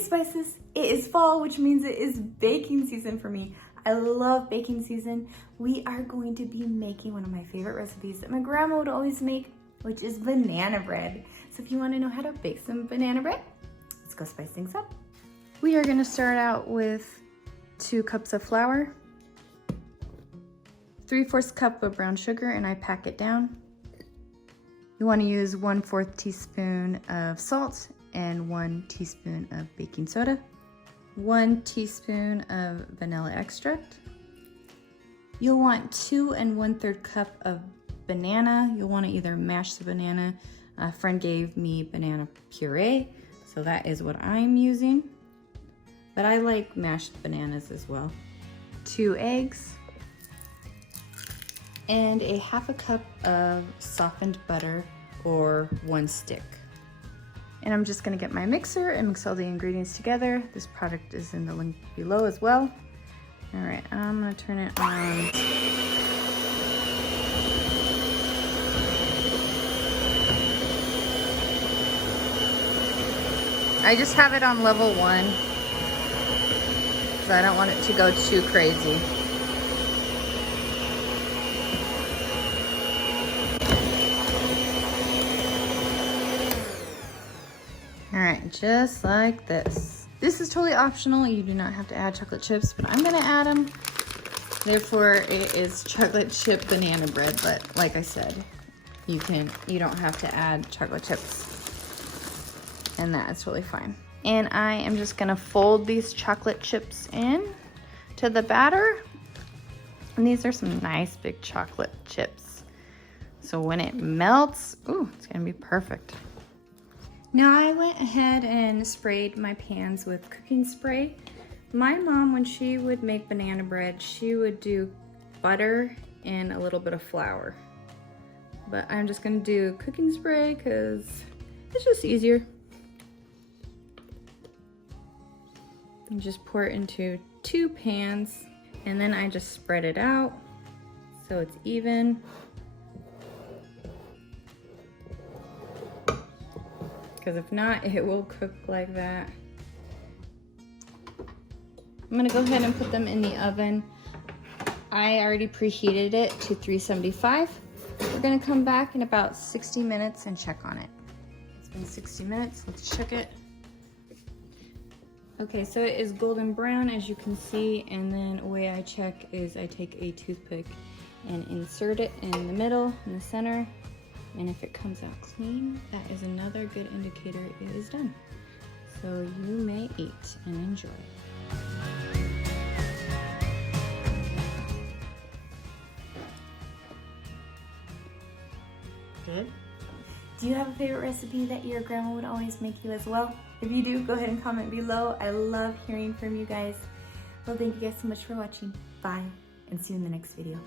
Hey Spices, it is fall, which means it is baking season for me. I love baking season. We are going to be making one of my favorite recipes that my grandma would always make, which is banana bread. So if you want to know how to bake some banana bread, let's go spice things up. We are going to start out with 2 cups of flour, 3/4 cup of brown sugar, and I pack it down. You want to use 1/4 teaspoon of salt and 1 teaspoon of baking soda, 1 teaspoon of vanilla extract. You'll want 2 1/3 cup of banana. You'll want to either mash the banana. A friend gave me banana puree, so that is what I'm using. But I like mashed bananas as well. 2 eggs and a 1/2 cup of softened butter or 1 stick. And I'm just gonna get my mixer and mix all the ingredients together. This product is in the link below as well. All right, I'm gonna turn it on. I just have it on level 1, so I don't want it to go too crazy. All right, just like this. This is totally optional. You do not have to add chocolate chips, but I'm gonna add them. Therefore, it is chocolate chip banana bread, but like I said, you don't have to add chocolate chips. And that is totally fine. And I am just gonna fold these chocolate chips in to the batter. And these are some nice big chocolate chips. So when it melts, ooh, it's gonna be perfect. Now I went ahead and sprayed my pans with cooking spray. My mom, when she would make banana bread, she would do butter and a little bit of flour. But I'm just gonna do cooking spray because it's just easier. And just pour it into 2 pans, and then I just spread it out so it's even. Because if not, it will cook like that. I'm gonna go ahead and put them in the oven. I already preheated it to 375. We're gonna come back in about 60 minutes and check on it. It's been 60 minutes, let's check it. Okay, so it is golden brown, as you can see, and then the way I check is I take a toothpick and insert it in the middle, in the center, and if it comes out clean, that is another good indicator it is done. So you may eat and enjoy. Good. Do you have a favorite recipe that your grandma would always make you as well? If you do, go ahead and comment below. I love hearing from you guys. Well, thank you guys so much for watching. Bye, and see you in the next video.